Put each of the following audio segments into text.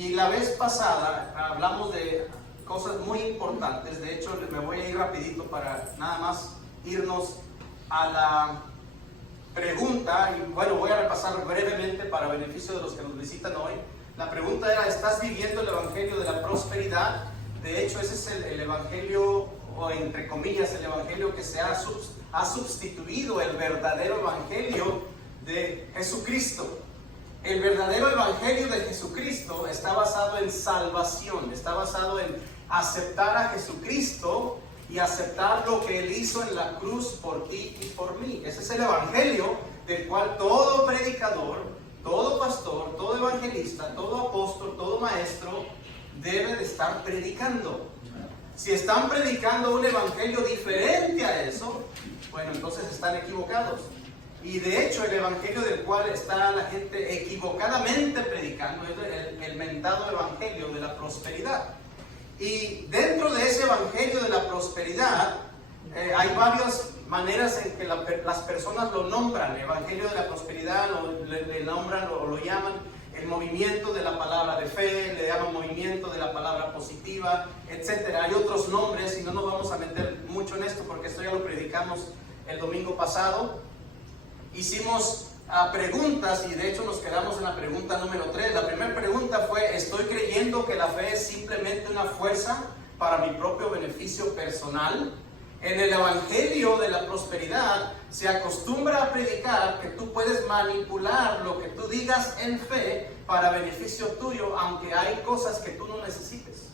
Y la vez pasada hablamos de cosas muy importantes. De hecho, me voy a ir rapidito para nada más irnos a la pregunta. Y bueno, voy a repasar brevemente para beneficio de los que nos visitan hoy. La pregunta era: ¿estás viviendo el evangelio de la prosperidad? De hecho, ese es el evangelio, o entre comillas, el evangelio que se ha sustituido el verdadero evangelio de Jesucristo. El verdadero evangelio de Jesucristo está basado en salvación, está basado en aceptar a Jesucristo y aceptar lo que Él hizo en la cruz por ti y por mí. Ese es el evangelio del cual todo predicador, todo pastor, todo evangelista, todo apóstol, todo maestro debe de estar predicando. Si están predicando un evangelio diferente a eso, bueno, entonces están equivocados. Y de hecho el evangelio del cual está la gente equivocadamente predicando es el mentado evangelio de la prosperidad. Y dentro de ese evangelio de la prosperidad hay varias maneras en que las personas lo nombran. El evangelio de la prosperidad le nombran o lo llaman el movimiento de la palabra de fe, le llaman movimiento de la palabra positiva, etc. Hay otros nombres y no nos vamos a meter mucho en esto porque esto ya lo predicamos el domingo pasado. Hicimos preguntas y de hecho nos quedamos en la pregunta número 3. La primera pregunta fue: ¿estoy creyendo que la fe es simplemente una fuerza para mi propio beneficio personal? En el evangelio de la prosperidad se acostumbra a predicar que tú puedes manipular lo que tú digas en fe para beneficio tuyo, aunque hay cosas que tú no necesites.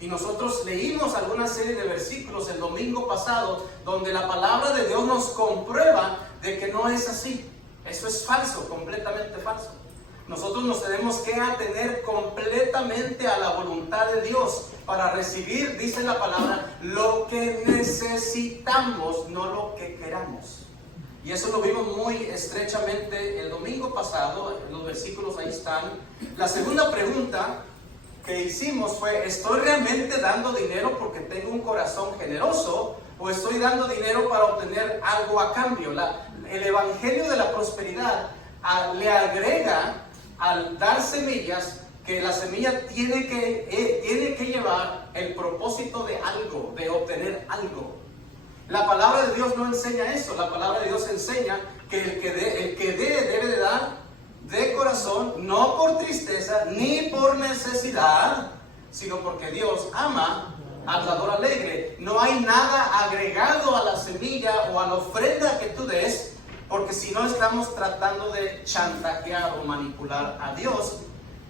Y nosotros leímos alguna serie de versículos el domingo pasado donde la palabra de Dios nos comprueba de que no es así. Eso es falso, completamente falso. Nosotros nos tenemos que atener completamente a la voluntad de Dios para recibir, dice la palabra, lo que necesitamos, no lo que queramos. Y eso lo vimos muy estrechamente el domingo pasado, los versículos ahí están. La segunda pregunta que hicimos fue: ¿estoy realmente dando dinero porque tengo un corazón generoso o estoy dando dinero para obtener algo a cambio? El evangelio de la prosperidad le agrega al dar semillas que la semilla tiene que llevar el propósito de algo, de obtener algo. La palabra de Dios no enseña eso. La palabra de Dios enseña que el que dé debe de dar de corazón, no por tristeza ni por necesidad, sino porque Dios ama al dador alegre. No hay nada agregado a la semilla o a la ofrenda que tú des, porque si no estamos tratando de chantajear o manipular a Dios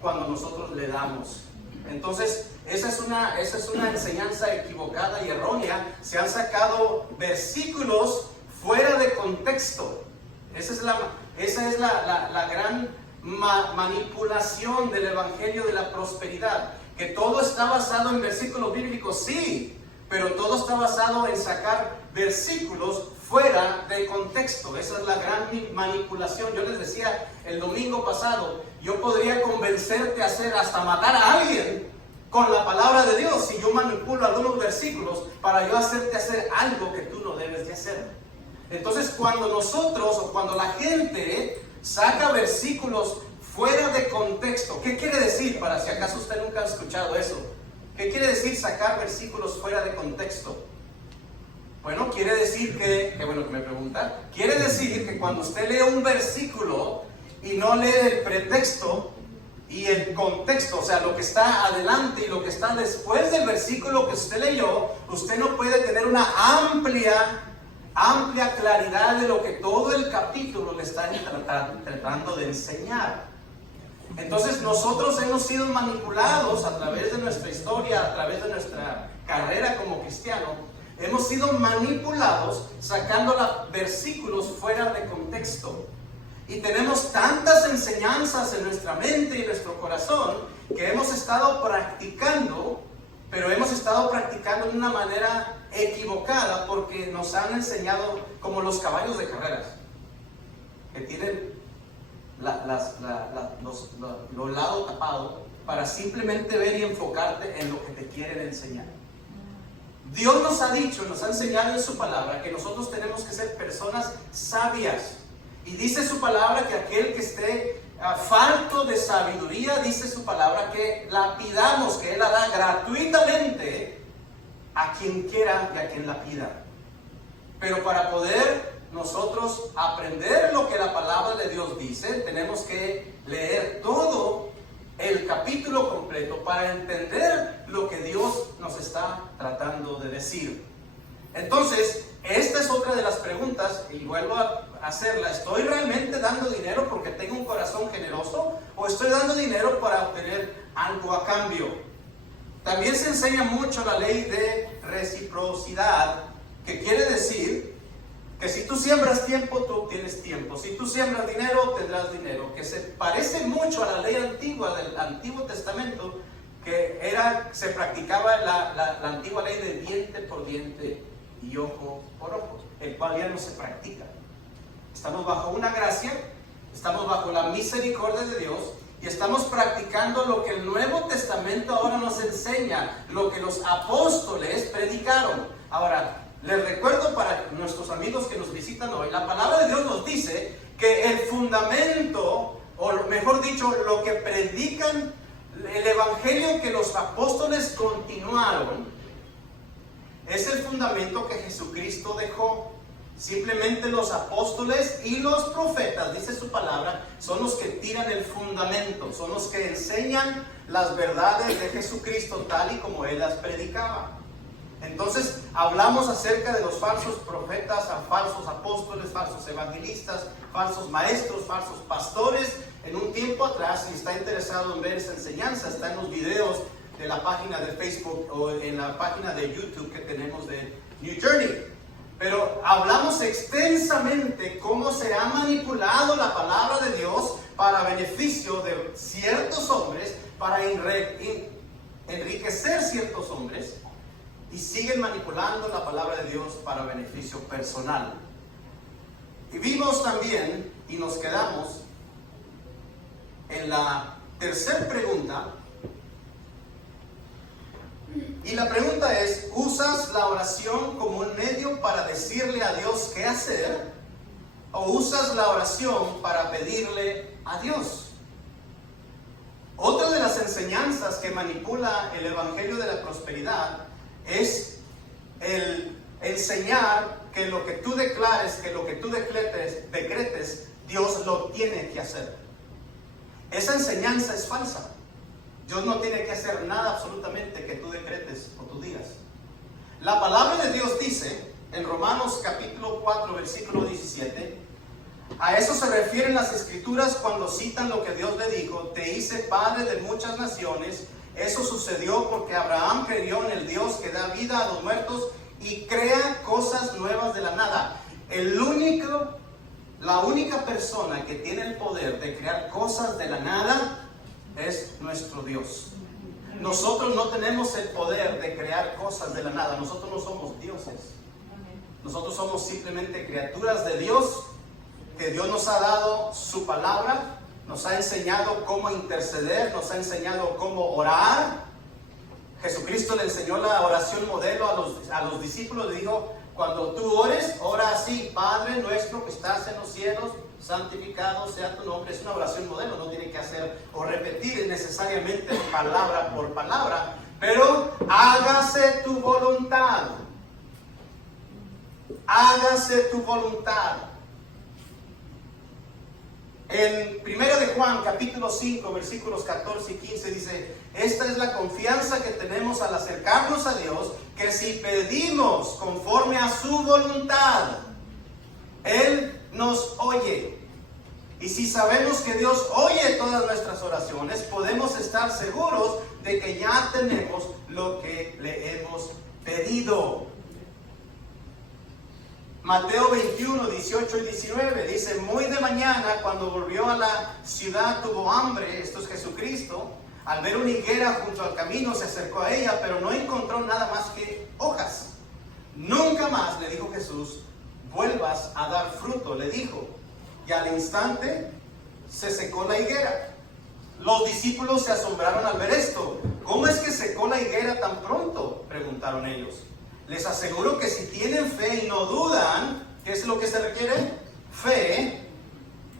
cuando nosotros le damos. Entonces, esa es una enseñanza equivocada y errónea. Se han sacado versículos fuera de contexto. Esa es la gran manipulación del evangelio de la prosperidad. Que todo está basado en versículos bíblicos, sí, pero todo está basado en sacar versículos fuera de contexto. Esa es la gran manipulación. Yo les decía el domingo pasado, yo podría convencerte a hasta matar a alguien con la palabra de Dios si yo manipulo algunos versículos para yo hacerte hacer algo que tú no debes de hacer. Entonces, cuando nosotros o cuando la gente saca versículos fuera de contexto, ¿qué quiere decir? Para si acaso usted nunca ha escuchado eso. ¿Qué quiere decir sacar versículos fuera de contexto? Bueno, quiere decir que, qué bueno que me pregunta, quiere decir que cuando usted lee un versículo y no lee el pretexto y el contexto, o sea, lo que está adelante y lo que está después del versículo que usted leyó, usted no puede tener una amplia claridad de lo que todo el capítulo le está tratando de enseñar. Entonces nosotros hemos sido manipulados a través de nuestra historia, a través de nuestra carrera como cristiano. Hemos sido manipulados sacando versículos fuera de contexto. Y tenemos tantas enseñanzas en nuestra mente y en nuestro corazón que hemos estado practicando, pero hemos estado practicando de una manera equivocada porque nos han enseñado como los caballos de carreras, que tienen los lados tapados para simplemente ver y enfocarte en lo que te quieren enseñar. Dios nos ha dicho, nos ha enseñado en su palabra que nosotros tenemos que ser personas sabias. Y dice su palabra que aquel que esté falto de sabiduría, dice su palabra, que la pidamos, que Él la da gratuitamente a quien quiera y a quien la pida. Pero para poder nosotros aprender lo que la palabra de Dios dice, tenemos que leer todo el capítulo completo para entender lo que Dios nos está tratando de decir. Entonces, esta es otra de las preguntas, y vuelvo a hacerla. ¿Estoy realmente dando dinero porque tengo un corazón generoso? ¿O estoy dando dinero para obtener algo a cambio? También se enseña mucho la ley de reciprocidad, que quiere decir que si tú siembras tiempo, tú obtienes tiempo. Si tú siembras dinero, tendrás dinero. Que se parece mucho a la ley antigua del Antiguo Testamento, que se practicaba la antigua ley de diente por diente y ojo por ojo, el cual ya no se practica. Estamos bajo una gracia, estamos bajo la misericordia de Dios y estamos practicando lo que el Nuevo Testamento ahora nos enseña, lo que los apóstoles predicaron. Ahora, les recuerdo para nuestros amigos que nos visitan hoy, la palabra de Dios nos dice que el fundamento, o mejor dicho, lo que predican, el evangelio que los apóstoles continuaron, es el fundamento que Jesucristo dejó. Simplemente los apóstoles y los profetas, dice su palabra, son los que tiran el fundamento, son los que enseñan las verdades de Jesucristo tal y como Él las predicaba. Entonces hablamos acerca de los falsos profetas, falsos apóstoles, falsos evangelistas, falsos maestros, falsos pastores en un tiempo atrás. Si está interesado en ver esa enseñanza, está en los videos de la página de Facebook o en la página de YouTube que tenemos de New Journey. Pero hablamos extensamente cómo se ha manipulado la palabra de Dios para beneficio de ciertos hombres, para enriquecer ciertos hombres, y siguen manipulando la palabra de Dios para beneficio personal. Y vimos también, y nos quedamos en la tercera pregunta, y la pregunta es: ¿usas la oración como un medio para decirle a Dios qué hacer? ¿O usas la oración para pedirle a Dios? Otra de las enseñanzas que manipula el Evangelio de la Prosperidad es el enseñar que lo que tú declares, que lo que tú decretes, Dios lo tiene que hacer. Esa enseñanza es falsa. Dios no tiene que hacer nada absolutamente que tú decretes o tú digas. La palabra de Dios dice en Romanos capítulo 4 versículo 17, a eso se refieren las escrituras cuando citan lo que Dios le dijo: te hice padre de muchas naciones. Eso sucedió porque Abraham creyó en el Dios que da vida a los muertos y crea cosas nuevas de la nada. La única persona que tiene el poder de crear cosas de la nada es nuestro Dios. Nosotros no tenemos el poder de crear cosas de la nada. Nosotros no somos dioses. Nosotros somos simplemente criaturas de Dios, que Dios nos ha dado su palabra, nos ha enseñado cómo interceder, nos ha enseñado cómo orar. Jesucristo le enseñó la oración modelo a los discípulos. Le dijo: cuando tú ores, ora así: Padre nuestro que estás en los cielos, santificado sea tu nombre. Es una oración modelo, no tiene que hacer o repetir necesariamente palabra por palabra, pero hágase tu voluntad. Hágase tu voluntad. En 1 de Juan capítulo 5 versículos 14 y 15 dice: esta es la confianza que tenemos al acercarnos a Dios, que si pedimos conforme a su voluntad, Él nos oye. Y si sabemos que Dios oye todas nuestras oraciones, podemos estar seguros de que ya tenemos lo que le hemos pedido. Mateo 21, 18 y 19 dice: muy de mañana, cuando volvió a la ciudad, tuvo hambre. Esto es Jesucristo. Al ver una higuera junto al camino, se acercó a ella, pero no encontró nada más que hojas. Nunca más, le dijo Jesús, vuelvas a dar fruto, le dijo. Y al instante se secó la higuera. Los discípulos se asombraron al ver esto. ¿Cómo es que secó la higuera tan pronto?, preguntaron ellos. Les aseguro que si tienen fe y no dudan, ¿qué es lo que se requiere? Fe.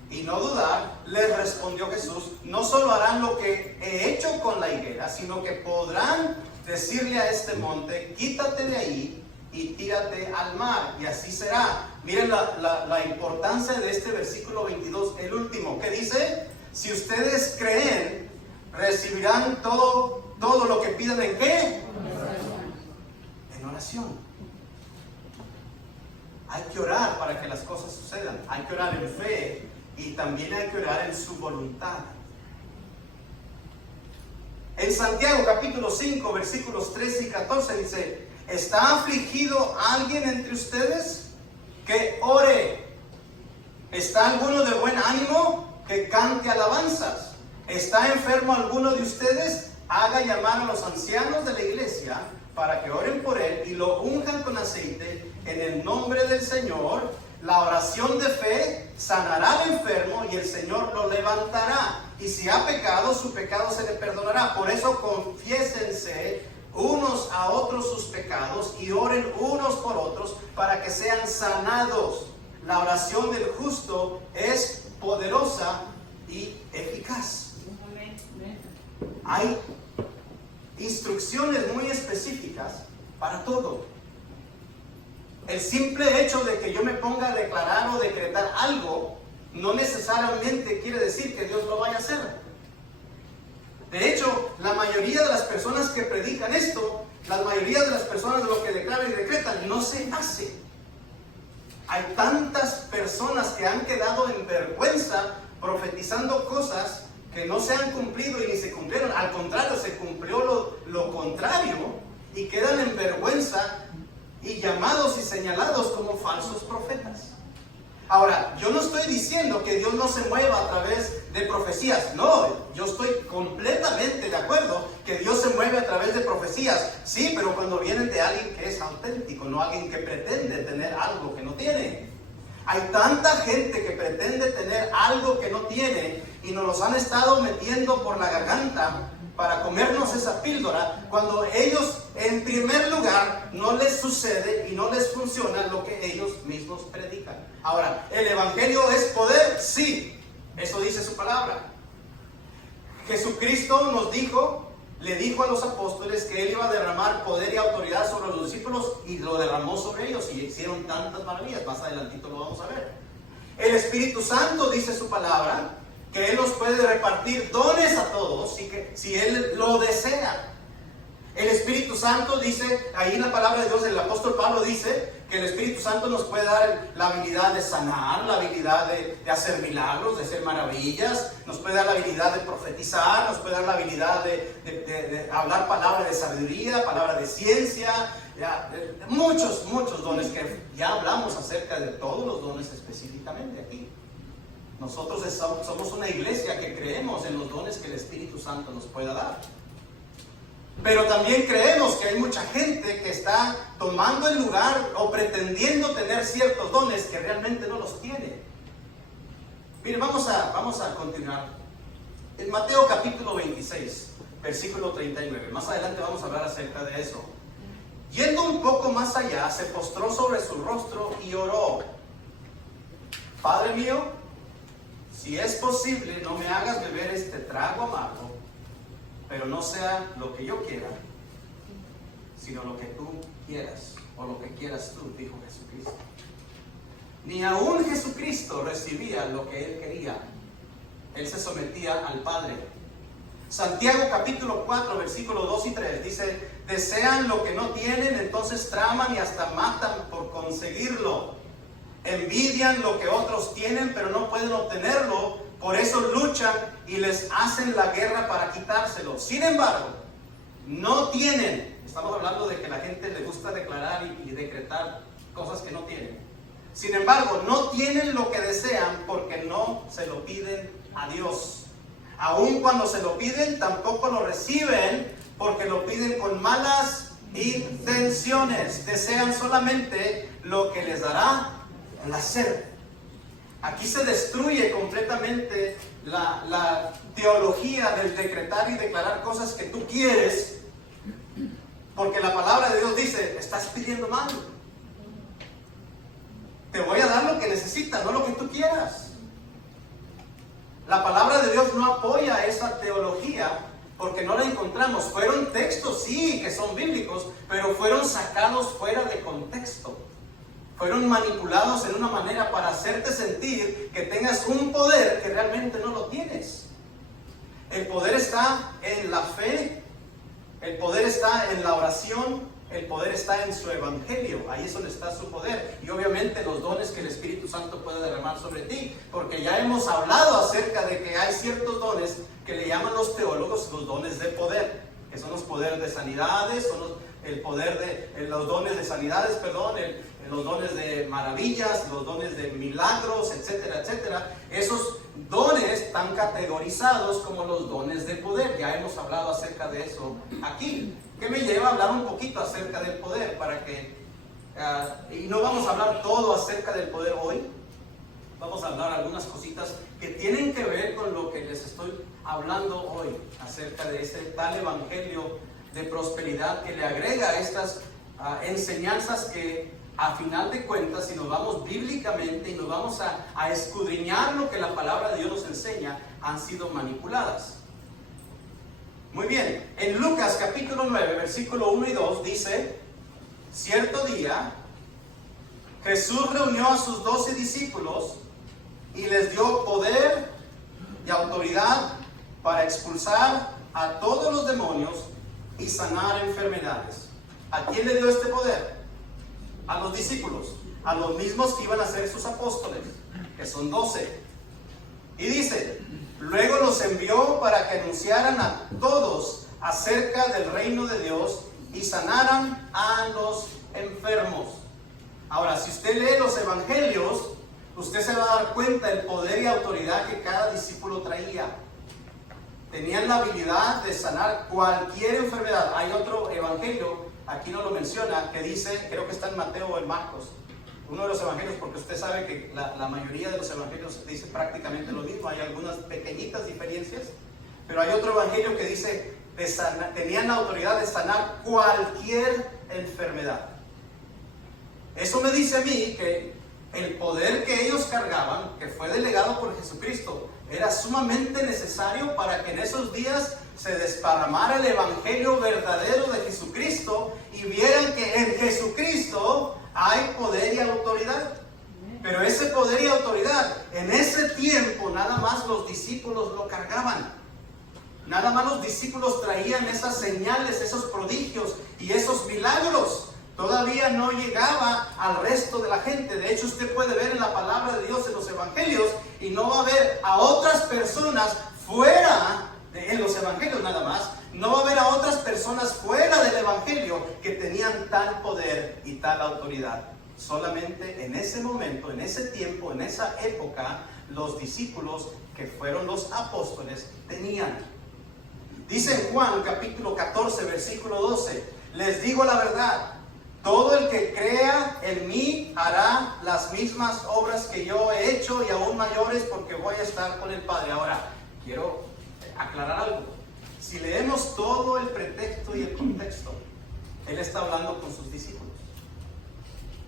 y no dudar, les respondió Jesús, no solo harán lo que he hecho con la higuera, sino que podrán decirle a este monte, quítate de ahí y tírate al mar, y así será. Miren la importancia de este versículo 22, el último, que dice, si ustedes creen, recibirán todo lo que pidan. ¿En qué? En oración. Hay que orar para que las cosas sucedan. Hay que orar en fe y también hay que orar en su voluntad. En Santiago capítulo 5 versículos 13 y 14 dice, ¿está afligido alguien entre ustedes? Que ore. ¿Está alguno de buen ánimo? Que cante alabanzas. ¿Está enfermo alguno de ustedes? Haga llamar a los ancianos de la iglesia para que oren por él y lo unjan con aceite en el nombre del Señor. La oración de fe sanará al enfermo y el Señor lo levantará. Y si ha pecado, su pecado se le perdonará. Por eso confiésense unos a otros sus pecados y oren unos por otros para que sean sanados. La oración del justo es poderosa y eficaz. Hay instrucciones muy específicas para todo. El simple hecho de que yo me ponga a declarar o decretar algo no necesariamente quiere decir que Dios lo vaya a hacer. De hecho, la mayoría de las personas que predican esto, la mayoría de las personas de lo que declaran y decretan, no se hace. Hay tantas personas que han quedado en vergüenza profetizando cosas que no se han cumplido y ni se cumplieron. Al contrario, se cumplió lo contrario y quedan en vergüenza y llamados y señalados como falsos profetas. Ahora, yo no estoy diciendo que Dios no se mueva a través de profecías. No, yo estoy completamente de acuerdo que Dios se mueve a través de profecías. Sí, pero cuando vienen de alguien que es auténtico, no alguien que pretende tener algo que no tiene. Hay tanta gente que pretende tener algo que no tiene y nos los han estado metiendo por la garganta para comernos esa píldora, cuando ellos en primer lugar no les sucede y no les funciona lo que ellos mismos predican. Ahora, ¿el evangelio es poder? Sí, eso dice su palabra. Jesucristo le dijo a los apóstoles que Él iba a derramar poder y autoridad sobre los discípulos y lo derramó sobre ellos y hicieron tantas maravillas. Más adelantito lo vamos a ver. El Espíritu Santo dice su palabra que Él nos puede repartir dones a todos y que si Él lo desea. El Espíritu Santo dice, ahí en la palabra de Dios, el apóstol Pablo dice que el Espíritu Santo nos puede dar la habilidad de sanar, la habilidad de hacer milagros, de hacer maravillas, nos puede dar la habilidad de profetizar, nos puede dar la habilidad de hablar palabra de sabiduría, palabra de ciencia, muchos dones que ya hablamos acerca de todos los dones específicamente aquí. Nosotros somos una iglesia que creemos en los dones que el Espíritu Santo nos pueda dar. Pero también creemos que hay mucha gente que está tomando el lugar o pretendiendo tener ciertos dones que realmente no los tiene. Miren, vamos a continuar. En Mateo capítulo 26, versículo 39. Más adelante vamos a hablar acerca de eso. Yendo un poco más allá, se postró sobre su rostro y oró. Padre mío, si es posible, no me hagas beber este trago amargo, pero no sea lo que yo quiera, sino lo que tú quieras, o lo que quieras tú, dijo Jesucristo. Ni aún Jesucristo recibía lo que Él quería. Él se sometía al Padre. Santiago capítulo 4, versículos 2 y 3 dice, desean lo que no tienen, entonces traman y hasta matan por conseguirlo. Envidian lo que otros tienen, pero no pueden obtenerlo, por eso luchan y les hacen la guerra para quitárselo. Sin embargo, no tienen. Estamos hablando de que la gente le gusta declarar y decretar cosas que no tienen. Sin embargo, no tienen lo que desean porque no se lo piden a Dios. Aun cuando se lo piden, tampoco lo reciben porque lo piden con malas intenciones. Desean solamente lo que les dará placer. Aquí se destruye completamente la teología del decretar y declarar cosas que tú quieres, porque la palabra de Dios dice, estás pidiendo mal. Te voy a dar lo que necesitas, no lo que tú quieras. La palabra de Dios no apoya esa teología porque no la encontramos. Fueron textos, sí, que son bíblicos, pero fueron sacados fuera de contexto. Fueron manipulados en una manera para hacerte sentir que tengas un poder que realmente no lo tienes. El poder está en la fe, el poder está en la oración, el poder está en su evangelio. Ahí es donde está su poder. Y obviamente los dones que el Espíritu Santo puede derramar sobre ti. Porque ya hemos hablado acerca de que hay ciertos dones que le llaman los teólogos los dones de poder. Que son los poderes de sanidades, son los dones de sanidades, perdón, los dones de maravillas, los dones de milagros, etcétera, etcétera. Esos dones están categorizados como los dones de poder. Ya hemos hablado acerca de eso aquí. Que me lleva a hablar un poquito acerca del poder para que, y no vamos a hablar todo acerca del poder hoy. Vamos a hablar algunas cositas que tienen que ver con lo que les estoy hablando hoy acerca de ese tal evangelio de prosperidad que le agrega estas enseñanzas que a final de cuentas, si nos vamos bíblicamente y nos vamos a escudriñar lo que la palabra de Dios nos enseña, han sido manipuladas. Muy bien, en Lucas capítulo 9, versículo 1 y 2 dice: cierto día Jesús reunió a sus 12 discípulos y les dio poder y autoridad para expulsar a todos los demonios y sanar enfermedades. ¿A quién le dio este poder? A los discípulos, a los mismos que iban a ser sus apóstoles, que son 12. Y dice: luego los envió para que anunciaran a todos acerca del reino de Dios y sanaran a los enfermos. Ahora, si usted lee los evangelios, usted se va a dar cuenta del poder y autoridad que cada discípulo traía. Tenían la habilidad de sanar cualquier enfermedad. Hay otro evangelio, aquí no lo menciona, que dice, creo que está en Mateo o en Marcos, uno de los evangelios, porque usted sabe que la mayoría de los evangelios dice prácticamente lo mismo. Hay algunas pequeñitas diferencias, pero hay otro evangelio que dice tenían la autoridad de sanar cualquier enfermedad. Eso me dice a mí que el poder que ellos cargaban, que fue delegado por Jesucristo, era sumamente necesario para que en esos días se desparramara el evangelio verdadero de Jesucristo y vieran que en Jesucristo hay poder y autoridad. Pero ese poder y autoridad, en ese tiempo nada más los discípulos lo cargaban. Nada más los discípulos traían esas señales, esos prodigios y esos milagros. Todavía no llegaba al resto de la gente. De hecho, usted puede ver en la palabra de Dios en los evangelios y no va a ver a otras personas fuera en los evangelios nada más. No va a haber a otras personas fuera del evangelio que tenían tal poder y tal autoridad. Solamente en ese momento, en ese tiempo, en esa época, los discípulos que fueron los apóstoles tenían. Dice en Juan capítulo 14, versículo 12: les digo la verdad, todo el que crea en mí hará las mismas obras que yo he hecho y aún mayores, porque voy a estar con el Padre. Ahora, quiero aclarar algo. Si leemos todo el pretexto y el contexto, Él está hablando con sus discípulos.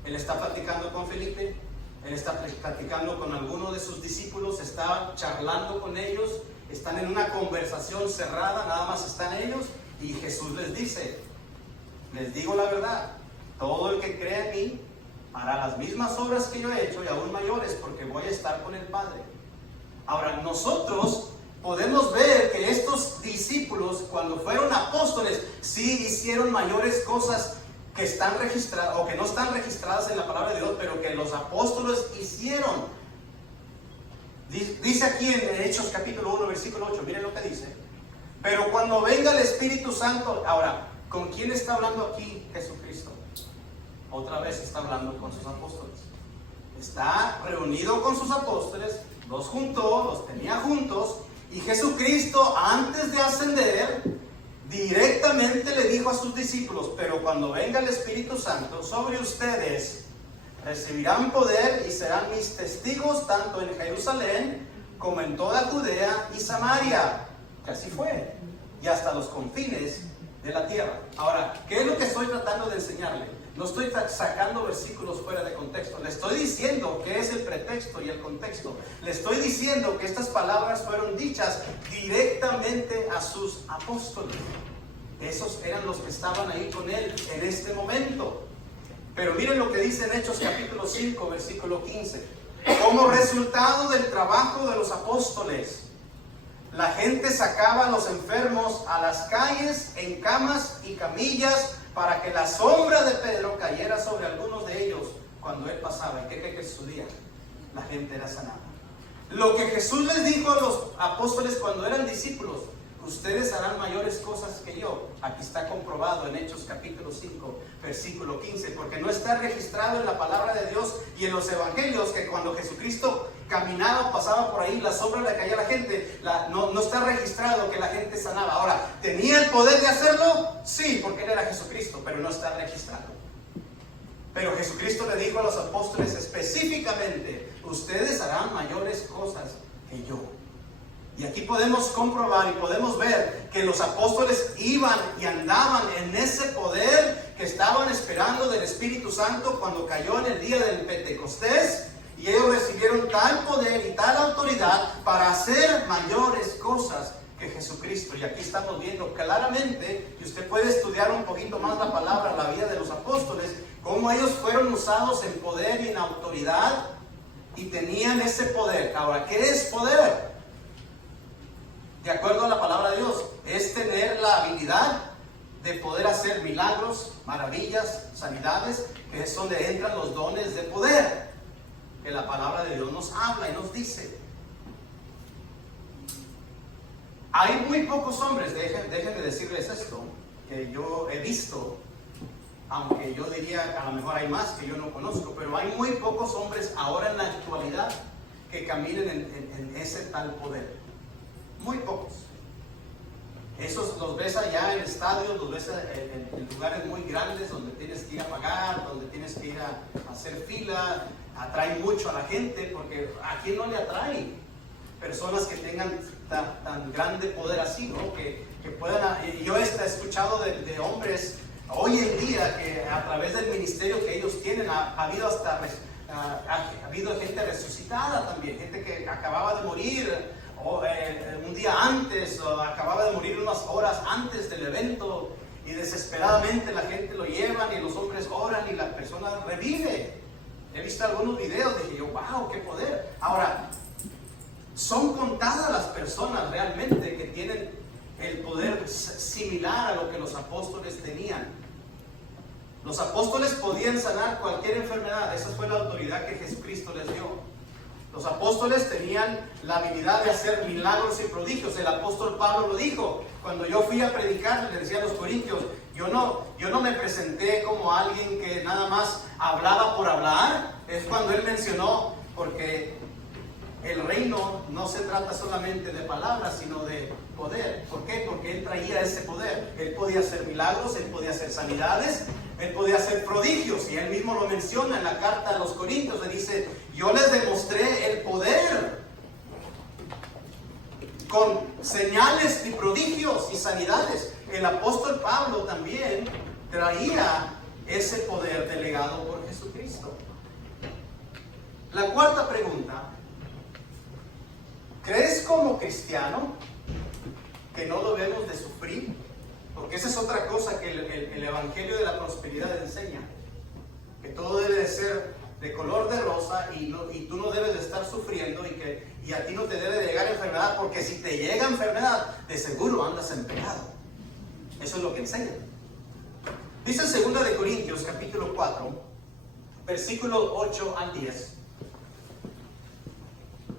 Él está platicando con Felipe, Él está platicando con alguno de sus discípulos, está charlando con ellos, están en una conversación cerrada, nada más están ellos, y Jesús les dice: les digo la verdad, todo el que cree en mí hará las mismas obras que yo he hecho y aún mayores, porque voy a estar con el Padre. Ahora, nosotros podemos ver que estos discípulos, cuando fueron apóstoles, sí hicieron mayores cosas que están registradas o que no están registradas en la palabra de Dios, pero que los apóstoles hicieron. Dice aquí en Hechos capítulo 1, versículo 8, miren lo que dice: pero cuando venga el Espíritu Santo. Ahora, ¿con quién está hablando aquí Jesucristo? Otra vez está hablando con sus apóstoles. Está reunido con sus apóstoles, los juntó, los tenía juntos, y Jesucristo, antes de ascender, directamente le dijo a sus discípulos: pero cuando venga el Espíritu Santo sobre ustedes, recibirán poder y serán mis testigos tanto en Jerusalén como en toda Judea y Samaria. Que así fue, y hasta los confines de la tierra. Ahora, ¿qué es lo que estoy tratando de enseñarle? No estoy sacando versículos fuera de contexto. Le estoy diciendo que es el pretexto y el contexto. Le estoy diciendo que estas palabras fueron dichas directamente a sus apóstoles. Esos eran los que estaban ahí con él en este momento. Pero miren lo que dice en Hechos capítulo 5, versículo 15. Como resultado del trabajo de los apóstoles, la gente sacaba a los enfermos a las calles en camas y camillas para que la sombra de Pedro cayera sobre algunos de ellos cuando él pasaba. ¿Y qué cree que sucedía? La gente era sanada. Lo que Jesús les dijo a los apóstoles cuando eran discípulos: ustedes harán mayores cosas que yo. Aquí está comprobado en Hechos capítulo 5, versículo 15, porque no está registrado en la palabra de Dios y en los evangelios que cuando Jesucristo caminaba o pasaba por ahí, la sombra le caía a la gente. No está registrado que la gente sanaba. Ahora, ¿tenía el poder de hacerlo? Sí, porque él era Jesucristo, pero no está registrado. Pero Jesucristo le dijo a los apóstoles específicamente: ustedes harán mayores cosas que yo. Y aquí podemos comprobar y podemos ver que los apóstoles iban y andaban en ese poder que estaban esperando del Espíritu Santo cuando cayó en el día del Pentecostés. Y ellos recibieron tal poder y tal autoridad para hacer mayores cosas que Jesucristo. Y aquí estamos viendo claramente, y usted puede estudiar un poquito más la palabra, la vida de los apóstoles, cómo ellos fueron usados en poder y en autoridad y tenían ese poder. Ahora, ¿qué es poder? De acuerdo a la palabra de Dios, es tener la habilidad de poder hacer milagros, maravillas, sanidades, que es donde entran los dones de poder, que la palabra de Dios nos habla y nos dice. Hay muy pocos hombres, dejen de decirles esto, que yo he visto, aunque yo diría que a lo mejor hay más que yo no conozco, pero hay muy pocos hombres ahora en la actualidad que caminen en ese tal poder. Muy pocos. Esos los ves allá en estadios, los ves en lugares muy grandes donde tienes que ir a pagar, donde tienes que ir a hacer fila. Atrae mucho a la gente, porque ¿a quién no le atrae? Personas que tengan tan grande poder así, ¿no? Que puedan. Yo he escuchado de hombres hoy en día que a través del ministerio que ellos tienen ha habido gente resucitada también, gente que acababa de morir un día antes, o acababa de morir unas horas antes del evento, y desesperadamente la gente lo llevan y los hombres oran y la persona revive. He visto algunos videos, dije yo, wow, qué poder. Ahora, son contadas las personas realmente que tienen el poder similar a lo que los apóstoles tenían. Los apóstoles podían sanar cualquier enfermedad. Esa fue la autoridad que Jesucristo les dio. Los apóstoles tenían la habilidad de hacer milagros y prodigios. El apóstol Pablo lo dijo. Cuando yo fui a predicar, le decía a los corintios, yo no me presenté como alguien que nada más hablaba por hablar. Es cuando él mencionó, porque el reino no se trata solamente de palabras, sino de poder. ¿Por qué? Porque él traía ese poder. Él podía hacer milagros, él podía hacer sanidades, él podía hacer prodigios, y él mismo lo menciona en la carta a los Corintios. Le dice: yo les demostré el poder con señales y prodigios y sanidades. El apóstol Pablo también traía ese poder delegado por Jesucristo. La cuarta pregunta: ¿crees como cristiano que no debemos de sufrir? Porque esa es otra cosa que el Evangelio de la Prosperidad enseña, que todo debe de ser de color de rosa y tú no debes de estar sufriendo, y a ti no te debe de llegar enfermedad, porque si te llega enfermedad, de seguro andas en pecado. Eso es lo que enseña. Dice en 2 de Corintios capítulo 4, versículos 8 al 10.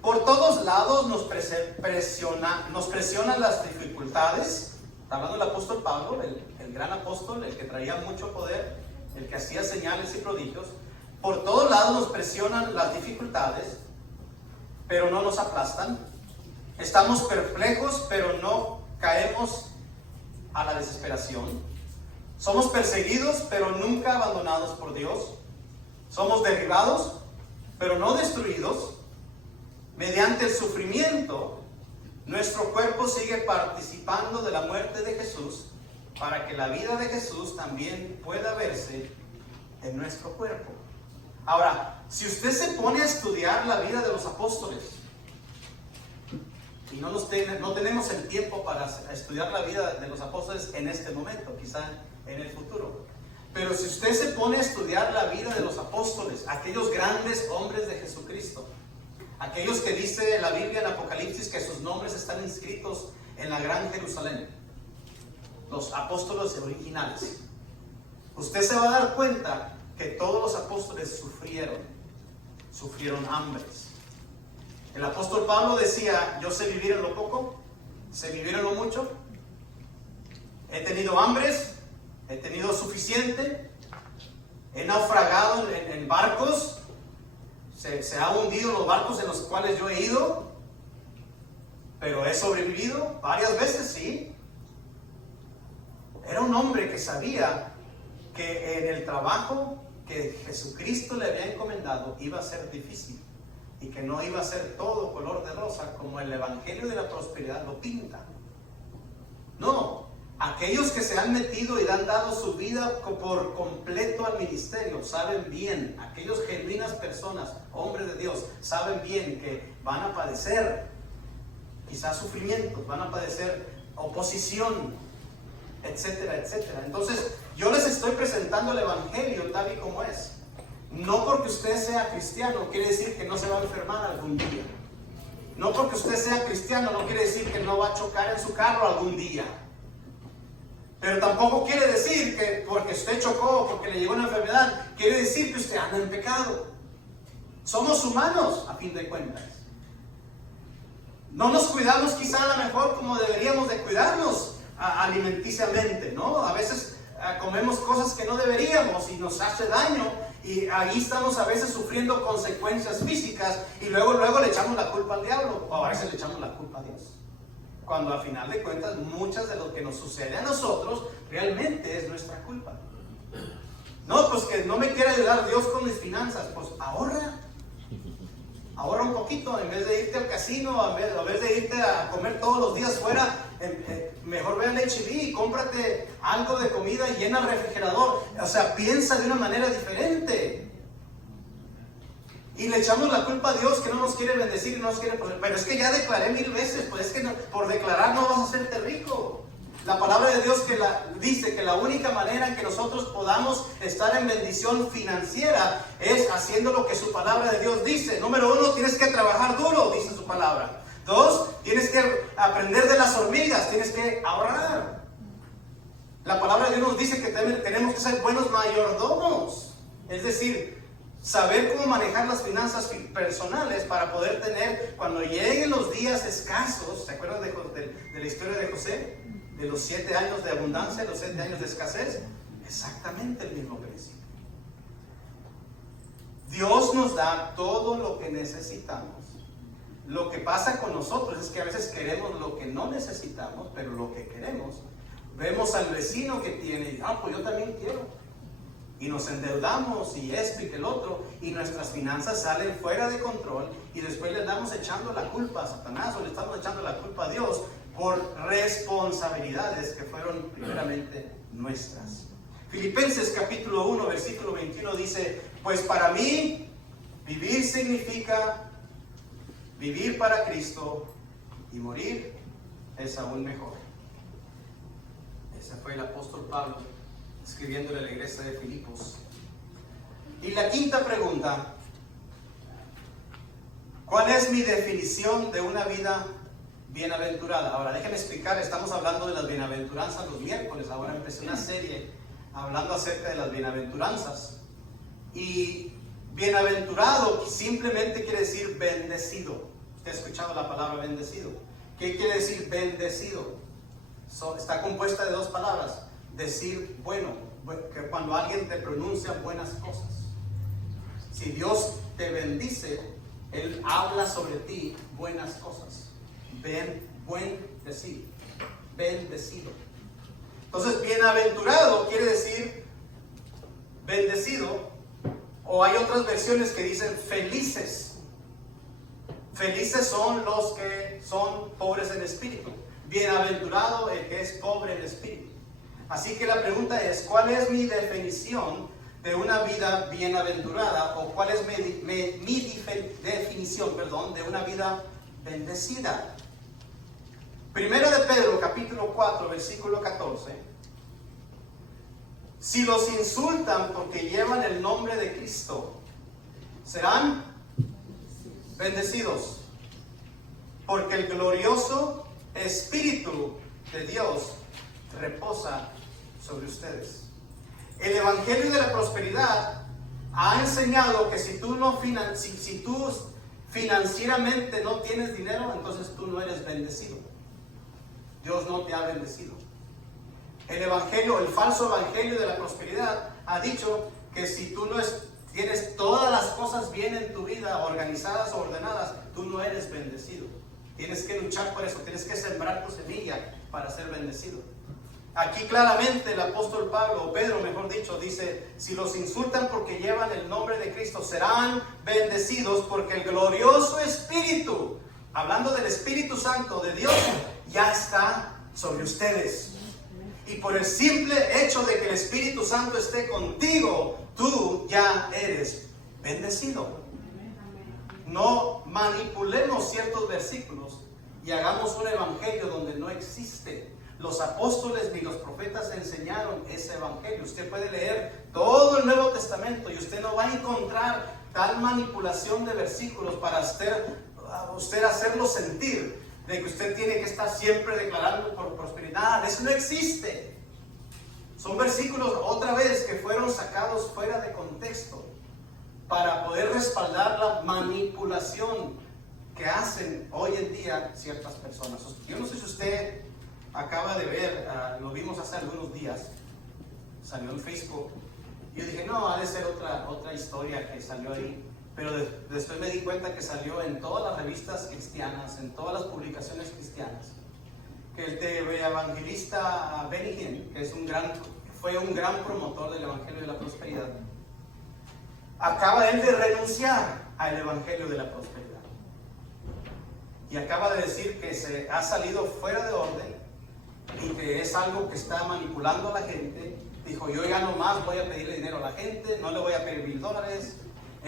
Por todos lados nos presionan las dificultades. Está hablando el apóstol Pablo, el gran apóstol, el que traía mucho poder, el que hacía señales y prodigios. Por todos lados nos presionan las dificultades, pero no nos aplastan. Estamos perplejos, pero no caemos a la desesperación. Somos perseguidos, pero nunca abandonados por Dios. Somos derribados, pero no destruidos. Mediante el sufrimiento, nuestro cuerpo sigue participando de la muerte de Jesús, para que la vida de Jesús también pueda verse en nuestro cuerpo. Ahora, si usted se pone a estudiar la vida de los apóstoles, y no tenemos el tiempo para estudiar la vida de los apóstoles en este momento, quizá en el futuro, pero si usted se pone a estudiar la vida de los apóstoles, aquellos grandes hombres de Jesucristo, aquellos que dice la Biblia en Apocalipsis que sus nombres están inscritos en la Gran Jerusalén, los apóstoles originales, usted se va a dar cuenta que todos los apóstoles sufrieron hambres. El apóstol Pablo decía: yo sé vivir en lo poco, sé vivir en lo mucho, he tenido hambres, he tenido suficiente, he naufragado en barcos, se han hundido los barcos en los cuales yo he ido, pero he sobrevivido varias veces, sí. Era un hombre que sabía que en el trabajo que Jesucristo le había encomendado iba a ser difícil y que no iba a ser todo color de rosa como el Evangelio de la Prosperidad lo pinta. No, aquellos que se han metido y han dado su vida por completo al ministerio saben bien, aquellos genuinas personas, hombres de Dios, saben bien que van a padecer quizás sufrimientos, van a padecer oposición, etcétera, etcétera. Entonces, yo les estoy presentando el Evangelio tal y como es. No porque usted sea cristiano quiere decir que no se va a enfermar algún día. No porque usted sea cristiano no quiere decir que no va a chocar en su carro algún día. Pero tampoco quiere decir que porque usted chocó, porque le llegó una enfermedad, quiere decir que usted anda en pecado. Somos humanos, a fin de cuentas. No nos cuidamos quizá a lo mejor como deberíamos de cuidarnos alimenticiamente, ¿no? A veces comemos cosas que no deberíamos y nos hace daño, y ahí estamos a veces sufriendo consecuencias físicas, y luego le echamos la culpa al diablo, o a veces le echamos la culpa a Dios, cuando al final de cuentas muchas de lo que nos sucede a nosotros realmente es nuestra culpa. No, pues que no me quiere ayudar Dios con mis finanzas, pues ahorra un poquito, en vez de irte al casino, en vez de irte a comer todos los días fuera, mejor ve al H-E-B y cómprate algo de comida y llena el refrigerador. O sea, piensa de una manera diferente. Y le echamos la culpa a Dios que no nos quiere bendecir y no nos quiere poner. Pero es que ya declaré 1000 veces, pues es que no, por declarar no vas a hacerte rico. La palabra de Dios dice que la única manera en que nosotros podamos estar en bendición financiera es haciendo lo que su palabra de Dios dice. Número 1, tienes que trabajar duro, dice su palabra. 2, tienes que aprender de las hormigas, tienes que ahorrar. La palabra de Dios nos dice que tenemos que ser buenos mayordomos. Es decir, saber cómo manejar las finanzas personales para poder tener, cuando lleguen los días escasos, ¿se acuerdan de la historia de José? De los 7 años de abundancia, los 7 años de escasez. Exactamente el mismo principio. Dios nos da todo lo que necesitamos. Lo que pasa con nosotros es que a veces queremos lo que no necesitamos, pero lo que queremos. Vemos al vecino que tiene, y pues yo también quiero. Y nos endeudamos y esto y que el otro, y nuestras finanzas salen fuera de control, y después le estamos echando la culpa a Satanás o le estamos echando la culpa a Dios por responsabilidades que fueron primeramente nuestras. Filipenses capítulo 1 versículo 21 dice: pues para mí vivir significa vivir para Cristo, y morir es aún mejor. Ese fue el apóstol Pablo escribiéndole a la iglesia de Filipos. Y la quinta pregunta: ¿cuál es mi definición de una vida bienaventurada? Ahora déjenme explicar, estamos hablando de las bienaventuranzas los miércoles. Ahora empecé una serie hablando acerca de las bienaventuranzas. Y bienaventurado simplemente quiere decir bendecido. ¿Usted ha escuchado la palabra bendecido? ¿Qué quiere decir bendecido? Está compuesta de 2 palabras. Decir bueno, que cuando alguien te pronuncia buenas cosas. Si Dios te bendice, Él habla sobre ti buenas cosas. Bendecido. Entonces, bienaventurado quiere decir bendecido, o hay otras versiones que dicen felices. Felices son los que son pobres en espíritu. Bienaventurado el que es pobre en espíritu. Así que la pregunta es: ¿cuál es mi definición de una vida bienaventurada, o cuál es mi definición, de una vida bendecida. Primero de Pedro, capítulo 4, versículo 14. Si los insultan porque llevan el nombre de Cristo, serán bendecidos, porque el glorioso Espíritu de Dios reposa sobre ustedes. El Evangelio de la Prosperidad ha enseñado que si tú financieramente no tienes dinero, entonces tú no eres bendecido. Dios no te ha bendecido. El falso Evangelio de la Prosperidad ha dicho que si tú no tienes todas las cosas bien en tu vida, organizadas o ordenadas, tú no eres bendecido. Tienes que luchar por eso, tienes que sembrar tu semilla para ser bendecido. Aquí claramente el apóstol Pablo, o Pedro mejor dicho, dice: si los insultan porque llevan el nombre de Cristo, serán bendecidos, porque el glorioso Espíritu, hablando del Espíritu Santo de Dios, ya está sobre ustedes. Y por el simple hecho de que el Espíritu Santo esté contigo, tú ya eres bendecido. No manipulemos ciertos versículos y hagamos un evangelio donde no existe. Los apóstoles ni los profetas enseñaron ese evangelio. Usted puede leer todo el Nuevo Testamento y usted no va a encontrar tal manipulación de versículos para usted hacerlo sentir de que usted tiene que estar siempre declarando por prosperidad. Eso no existe. Son versículos, otra vez, que fueron sacados fuera de contexto para poder respaldar la manipulación que hacen hoy en día ciertas personas. Yo no sé si usted acaba de ver, lo vimos hace algunos días, salió en Facebook. Yo dije, no, ha de ser otra historia que salió ahí. Pero después me di cuenta que salió en todas las revistas cristianas, en todas las publicaciones cristianas. Que el evangelista Benny Hinn, que fue un gran promotor del Evangelio de la Prosperidad, acaba él de renunciar al Evangelio de la Prosperidad. Y acaba de decir que se ha salido fuera de orden y que es algo que está manipulando a la gente. Dijo, yo ya no más voy a pedirle dinero a la gente, no le voy a pedir $1000.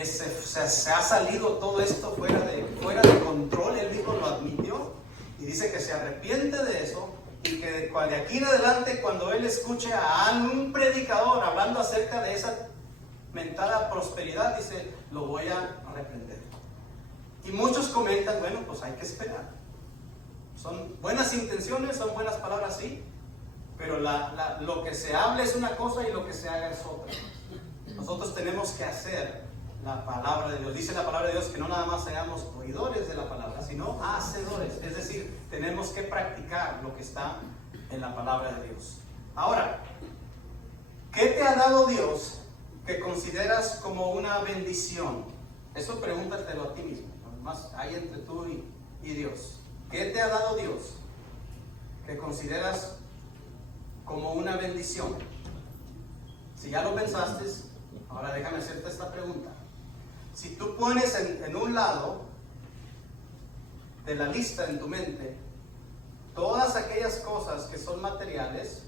Se ha salido todo esto fuera de control. Él mismo lo admitió y dice que se arrepiente de eso, y que de aquí en adelante, cuando él escuche a un predicador hablando acerca de esa mentada prosperidad, dice, lo voy a reprender. Y muchos comentan, bueno, pues hay que esperar. Son buenas intenciones, son buenas palabras, sí, pero lo que se habla es una cosa y lo que se haga es otra. Nosotros tenemos que hacer la palabra de Dios. Dice la palabra de Dios que no nada más seamos oidores de la palabra, sino hacedores. Es decir, tenemos que practicar lo que está en la palabra de Dios. Ahora, ¿qué te ha dado Dios que consideras como una bendición? Eso pregúntatelo a ti mismo. Más hay entre tú y Dios. ¿Qué te ha dado Dios que consideras como una bendición? Si ya lo pensaste, ahora déjame hacerte esta pregunta. Si tú pones en un lado de la lista en tu mente todas aquellas cosas que son materiales,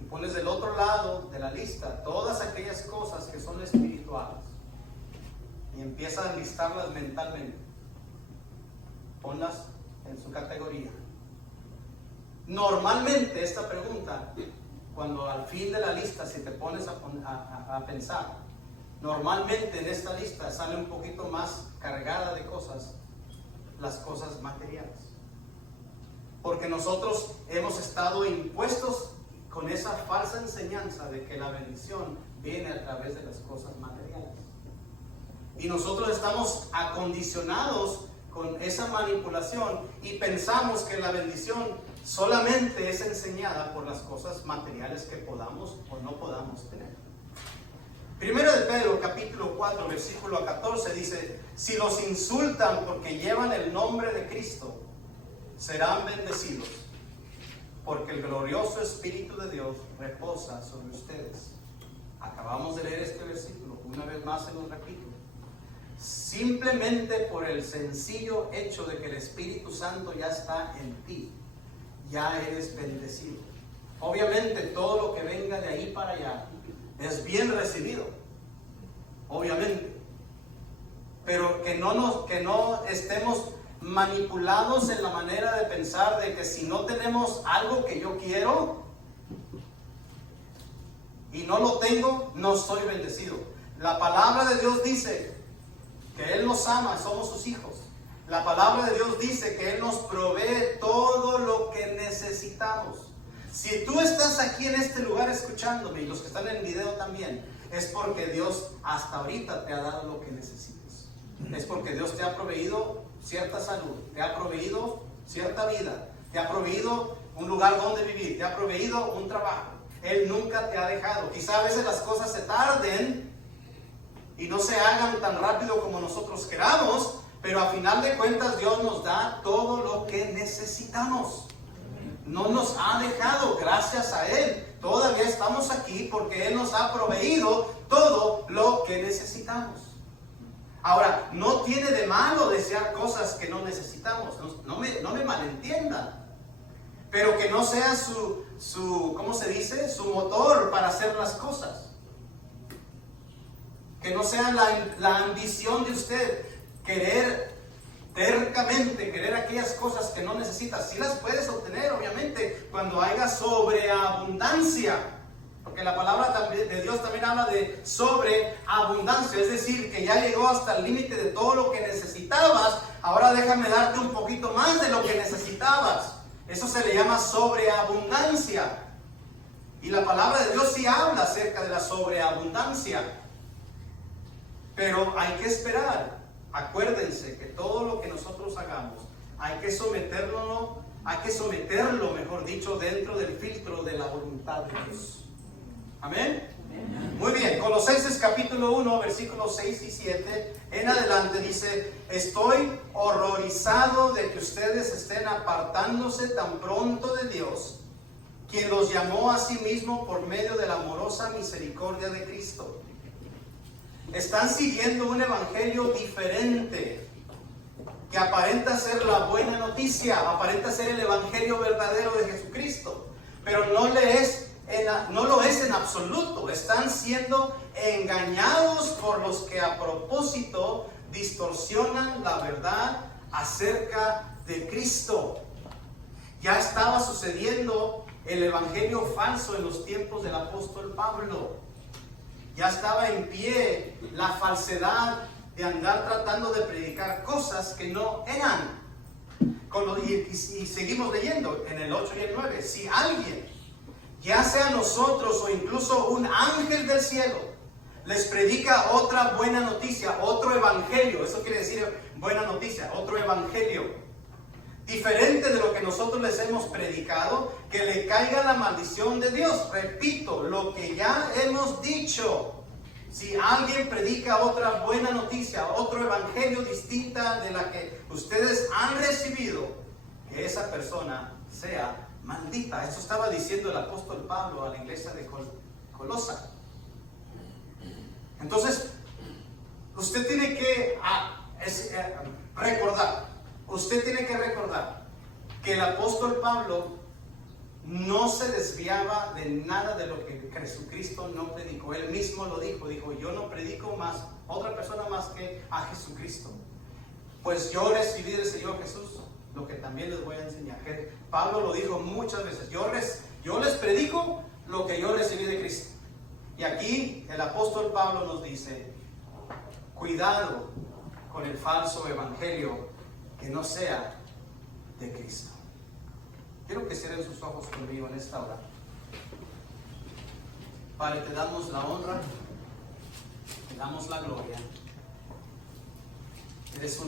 y pones del otro lado de la lista todas aquellas cosas que son espirituales, y empiezas a listarlas mentalmente, ponlas en su categoría. Normalmente esta pregunta, cuando al fin de la lista, si te pones a pensar, normalmente en esta lista sale un poquito más cargada de cosas, las cosas materiales. Porque nosotros hemos estado impuestos con esa falsa enseñanza de que la bendición viene a través de las cosas materiales. Y nosotros estamos acondicionados con esa manipulación y pensamos que la bendición solamente es enseñada por las cosas materiales que podamos o no podamos tener. Primero de Pedro, capítulo 4, versículo 14, dice: si los insultan porque llevan el nombre de Cristo, serán bendecidos, porque el glorioso Espíritu de Dios reposa sobre ustedes. Acabamos de leer este versículo, una vez más se lo repito. Simplemente por el sencillo hecho de que el Espíritu Santo ya está en ti, ya eres bendecido. Obviamente todo lo que venga de ahí para allá es bien recibido, obviamente. Pero que no estemos manipulados en la manera de pensar de que si no tenemos algo que yo quiero y no lo tengo, no soy bendecido. La palabra de Dios dice que Él nos ama, somos sus hijos. La palabra de Dios dice que Él nos provee todo lo que necesitamos. Si tú estás aquí en este lugar escuchándome, y los que están en el video también, es porque Dios hasta ahorita te ha dado lo que necesitas. Es porque Dios te ha proveído cierta salud, te ha proveído cierta vida, te ha proveído un lugar donde vivir, te ha proveído un trabajo. Él nunca te ha dejado. Quizá a veces las cosas se tarden y no se hagan tan rápido como nosotros queramos, pero a final de cuentas Dios nos da todo lo que necesitamos. No nos ha dejado, gracias a Él. Todavía estamos aquí porque Él nos ha proveído todo lo que necesitamos. Ahora, no tiene de malo desear cosas que no necesitamos. No me malentiendan. Pero que no sea ¿cómo se dice? Su motor para hacer las cosas. Que no sea la ambición de usted tercamente querer aquellas cosas que no necesitas. Sí las puedes obtener, obviamente, cuando haya sobreabundancia. Porque la palabra de Dios también habla de sobreabundancia. Es decir, que ya llegó hasta el límite de todo lo que necesitabas. Ahora déjame darte un poquito más de lo que necesitabas. Eso se le llama sobreabundancia. Y la palabra de Dios sí habla acerca de la sobreabundancia. Pero hay que esperar. Acuérdense que todo lo que nosotros hagamos hay que someterlo, mejor dicho, dentro del filtro de la voluntad de Dios. Amén. Muy bien, Colosenses capítulo 1, versículos 6 y 7 en adelante dice: estoy horrorizado de que ustedes estén apartándose tan pronto de Dios, quien los llamó a sí mismo por medio de la amorosa misericordia de Cristo. Están siguiendo un evangelio diferente, que aparenta ser la buena noticia, aparenta ser el evangelio verdadero de Jesucristo, pero no lo es en absoluto. Están siendo engañados por los que a propósito distorsionan la verdad acerca de Cristo. Ya estaba sucediendo el evangelio falso en los tiempos del apóstol Pablo. Ya estaba en pie la falsedad de andar tratando de predicar cosas que no eran. Y seguimos leyendo en el 8 y el 9. Si alguien, ya sea nosotros o incluso un ángel del cielo, les predica otra buena noticia, otro evangelio, eso quiere decir buena noticia, otro evangelio, diferente de lo que nosotros les hemos predicado, que le caiga la maldición de Dios. Repito, lo que ya hemos dicho. Si alguien predica otra buena noticia, otro evangelio distinta de la que ustedes han recibido, que esa persona sea maldita. Esto estaba diciendo el apóstol Pablo a la iglesia de Colosa. Entonces, usted tiene que recordar que el apóstol Pablo no se desviaba de nada de lo que Jesucristo no predicó. Él mismo lo dijo, yo no predico más, otra persona más que a Jesucristo. Pues yo recibí del Señor Jesús lo que también les voy a enseñar. Pablo lo dijo muchas veces, yo les predico lo que yo recibí de Cristo. Y aquí el apóstol Pablo nos dice, cuidado con el falso evangelio que no sea de Cristo. Quiero que cierren sus ojos conmigo en esta hora. Padre, te damos la honra, te damos la gloria. Eres un